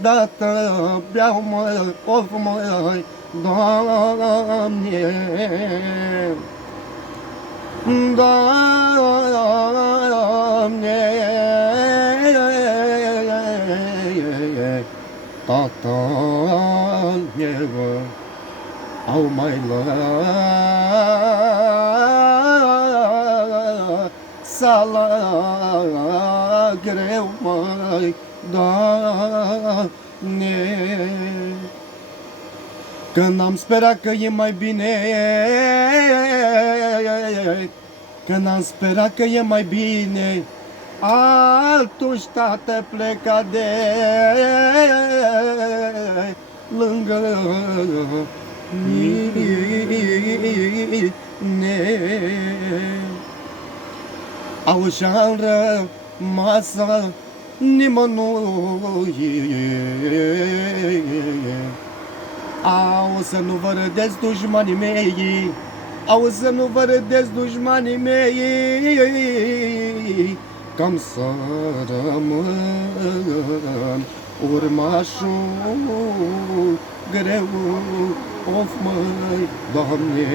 Dată beau mă, of mă, Doamne, Doamne, Tatăl meu, au mai lăsat la greu, măi, Doamne, că n-am sperat că e mai bine, că n-am sperat că e mai bine, altuși tată pleca de lângă mine. Auzi-am rămasă nimănui, au să nu vă râdeți dușmanii mei, au să nu vă râdeți dușmanii mei, cam să rămân urmașul greu, of măi, Doamne.